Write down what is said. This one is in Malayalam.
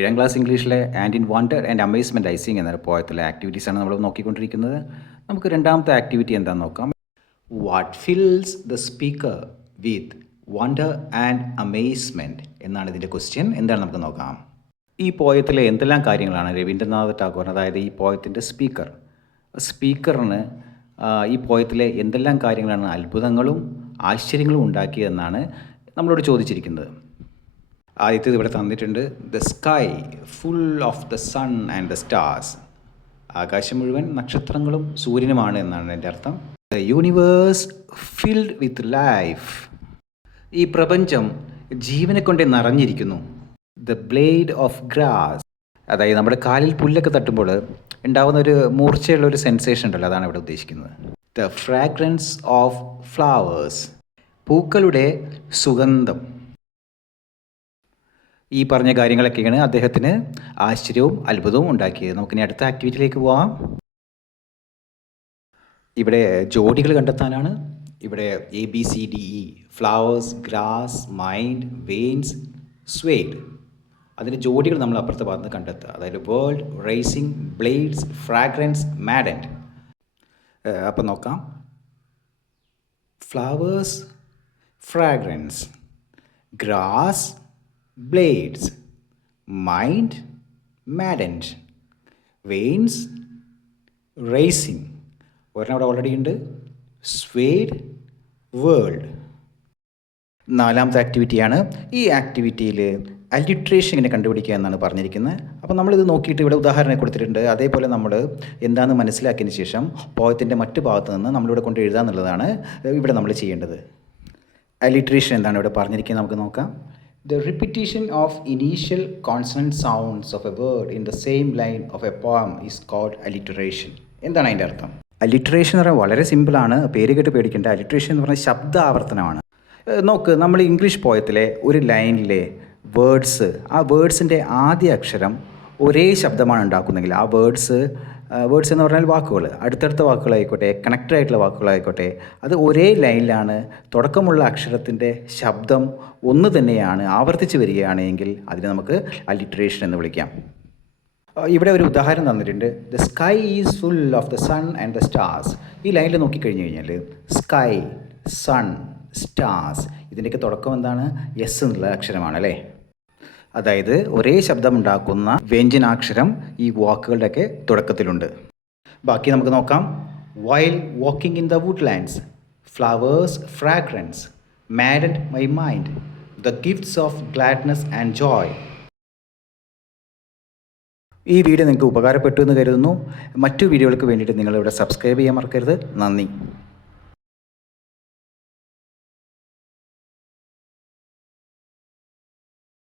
ഏഴാം ക്ലാസ് ഇംഗ്ലീഷിലെ and in wonder and amazement I sing എന്ന പോയത്തിലെ ആക്ടിവിറ്റീസാണ് നമ്മൾ നോക്കിക്കൊണ്ടിരിക്കുന്നത്. നമുക്ക് രണ്ടാമത്തെ ആക്ടിവിറ്റി എന്താണെന്ന് നോക്കാം. What fils the speaker with wonder and amazement എന്നാണ് ഇതിൻ്റെ ക്വസ്റ്റ്യൻ. എന്താണ് നമുക്ക് നോക്കാം. ഈ പോയത്തിലെ എന്തെല്ലാം കാര്യങ്ങളാണ് രവീന്ദ്രനാഥ് ടാഗോർ, അതായത് ഈ പോയത്തിൻ്റെ സ്പീക്കറിന് ഈ പോയത്തിലെ എന്തെല്ലാം കാര്യങ്ങളാണ് അത്ഭുതങ്ങളും ആശ്ചര്യങ്ങളും ഉണ്ടാക്കിയതെന്നാണ് നമ്മളോട് ചോദിച്ചിരിക്കുന്നത്. ആദ്യത്തേത് ഇവിടെ തന്നിട്ടുണ്ട്. The sky full of the sun and the stars. ആകാശം മുഴുവൻ നക്ഷത്രങ്ങളും സൂര്യനുമാണ് എന്നാണ് എൻ്റെ അർത്ഥം. The universe filled with life. ഈ പ്രപഞ്ചം ജീവനെ കൊണ്ട് നിറഞ്ഞിരിക്കുന്നു. ദ ബ്ലേഡ് ഓഫ് ഗ്രാസ്, അതായത് നമ്മുടെ കാലിൽ പുല്ലൊക്കെ തട്ടുമ്പോൾ ഉണ്ടാകുന്ന ഒരു മൂർച്ചയുള്ള ഒരു സെൻസേഷൻ ഉണ്ടല്ലോ, അതാണ് ഇവിടെ ഉദ്ദേശിക്കുന്നത്. ദ ഫ്രാഗ്രൻസ് ഓഫ് ഫ്ലവേഴ്സ്, പൂക്കളുടെ സുഗന്ധം. ഈ പറഞ്ഞ കാര്യങ്ങളൊക്കെയാണ് അദ്ദേഹത്തിന് ആശ്ചര്യവും അത്ഭുതവും ഉണ്ടാക്കിയത്. നമുക്കിനി അടുത്ത ആക്ടിവിറ്റിയിലേക്ക് പോവാം. ഇവിടെ ജോഡികൾ കണ്ടെത്താനാണ്. ഇവിടെ ABCDE, flowers, grass, mind, veins, swayed. അതിൻ്റെ ജോഡികൾ നമ്മൾ അപ്പുറത്തെ ഭാഗത്ത് കണ്ടെത്തുക. അതായത് വേൾഡ്, റേസിംഗ്, ബ്ലേഡ്സ്, ഫ്രാഗ്രൻസ്, മാഡൻറ്റ്. അപ്പം നോക്കാം. Flowers, fragrance, grass, blades, mind, maddened, veins, racing. ഒരെണ്ണം അവിടെ ഓൾറെഡി ഉണ്ട്. Swayed, world. നാലാമത്തെ ആക്ടിവിറ്റിയാണ്. ഈ ആക്ടിവിറ്റിയിൽ അലിട്രേഷൻ ഇങ്ങനെ കണ്ടുപിടിക്കുക എന്നാണ് പറഞ്ഞിരിക്കുന്നത്. അപ്പോൾ നമ്മളിത് നോക്കിയിട്ട് ഇവിടെ ഉദാഹരണം കൊടുത്തിട്ടുണ്ട്. അതേപോലെ നമ്മൾ എന്താണെന്ന് മനസ്സിലാക്കിയതിന് ശേഷം പോയത്തിൻ്റെ മറ്റു ഭാഗത്ത് നിന്ന് നമ്മളിവിടെ കൊണ്ട് എഴുതുക എന്നുള്ളതാണ് ഇവിടെ നമ്മൾ ചെയ്യേണ്ടത്. അലിട്രേഷൻ എന്താണ് ഇവിടെ പറഞ്ഞിരിക്കുന്നത് നമുക്ക് നോക്കാം. The repetition of initial consonant sounds of a word in the same line of a poem is called alliteration. എന്താണ് അതിൻ്റെ അർത്ഥം? അലിട്രേഷൻ എന്ന് പറഞ്ഞാൽ വളരെ സിമ്പിളാണ്, പേര് കേട്ട് പേടിക്കേണ്ട. അലിട്രേഷൻ എന്ന് പറഞ്ഞാൽ ശബ്ദ ആവർത്തനമാണ്. നോക്ക്, നമ്മൾ ഇംഗ്ലീഷ് പോയത്തിലെ ഒരു ലൈനിലെ വേർഡ്സ്, ആ വേർഡ്സിൻ്റെ ആദ്യ അക്ഷരം ഒരേ ശബ്ദമാണ് ഉണ്ടാക്കുന്നതെങ്കിൽ ആ വേർഡ്സ് എന്ന് പറഞ്ഞാൽ വാക്കുകൾ, അടുത്തടുത്ത വാക്കുകളായിക്കോട്ടെ, കണക്റ്റഡ് ആയിട്ടുള്ള വാക്കുകളായിക്കോട്ടെ, അത് ഒരേ ലൈനിലാണ്. തുടക്കമുള്ള അക്ഷരത്തിൻ്റെ ശബ്ദം ഒന്ന് തന്നെയാണ്, ആവർത്തിച്ച് വരികയാണെങ്കിൽ അതിനെ നമുക്ക് അലിട്രേഷൻ എന്ന് വിളിക്കാം. ഇവിടെ ഒരു ഉദാഹരണം തന്നിട്ടുണ്ട്. The sky is full of the sun and the stars. ഈ ലൈനിൽ നോക്കിക്കഴിഞ്ഞ് കഴിഞ്ഞാൽ സ്കൈ, സൺ, സ്റ്റാർസ്, ഇതിൻ്റെയൊക്കെ തുടക്കം എന്താണ്? എസ് എന്നുള്ള അക്ഷരമാണ് അല്ലേ. അതായത് ഒരേ ശബ്ദമുണ്ടാക്കുന്ന വ്യഞ്ജനാക്ഷരം ഈ വാക്കുകളുടെയൊക്കെ തുടക്കത്തിലുണ്ട്. ബാക്കി നമുക്ക് നോക്കാം. While walking in the woodlands, flowers, fragrance, maddened my mind, the gifts of gladness and joy. ഈ വീഡിയോ നിങ്ങൾക്ക് ഉപകാരപ്പെട്ടു എന്ന് കരുതുന്നു. മറ്റു വീഡിയോകൾക്ക് വേണ്ടിയിട്ട് നിങ്ങളിവിടെ സബ്സ്ക്രൈബ് ചെയ്യാൻ മറക്കരുത്. നന്ദി.